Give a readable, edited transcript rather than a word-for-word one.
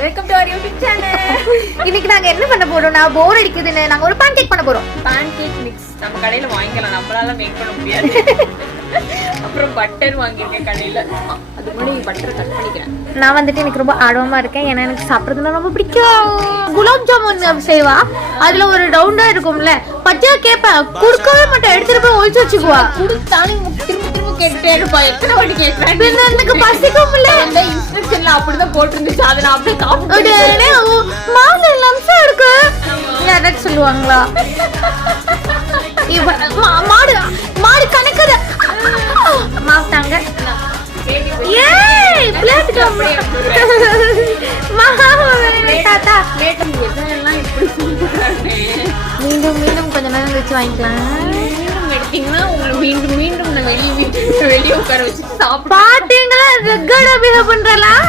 Welcome to our YouTube channel. இன்னைக்கு நாங்க என்ன பண்ண போறோம்னா போர் அடிக்குதுன்னு நாங்க ஒரு pancake பண்ண போறோம். pancake mix நம்ம கடையில வாங்கிக்கலாம், நம்மளால மேக் பண்ண முடியாது. அப்புறம் பட்டர் வாங்கிருக்கேன் கடையில. அது முன்னாடி பட்டர் கட் பண்ணிக்கிறேன். நான் வந்துட்டு எனக்கு ரொம்ப ஆர்வமா இருக்கேன், ஏன்னா எனக்கு சாப்பிடுறதுனா ரொம்ப பிடிக்கும். குலாப் ஜாமுன் செய்வா, அதுல ஒரு ரவுண்டா இருக்கும்ல, பச்சையா கேப்பேன், குடுக்கவே மாட்டேன், எடுத்துட்டு போய் ஒளிச்சு வச்சுக்குவா. குடுத்தாலும் திரும்ப திரும்ப கேட்டுட்டே இருப்பா, எத்தனை வாட்டி கேட்கிறேன். எனக்கு பசிக்கும் இல்ல. அந்த இன்ஸ்ட்ரக்ஷன்ல அப்படிதான் போட்டிருந்துச்சு, அதை நான் அப்படியே காப்பி மாவுல லம்சம் இருக்கு யாராச்சும் சொல்லுவாங்களா? மாடு மாடு கணக்குது மாவுட்டாங்க. ஏய் பிளேட் கம்மி தாத்தா மீண்டும் மீண்டும் கொஞ்ச நேரம் கழிச்சு வாங்கிக்கலாம். எடுத்தீங்கன்னா உங்களை மீண்டும் மீண்டும் நான் வெளியே உட்கார வச்சு சாப்பிட பாத்தீங்களா? ரெக்கார்டா பிஹேவ் பண்றலாம்.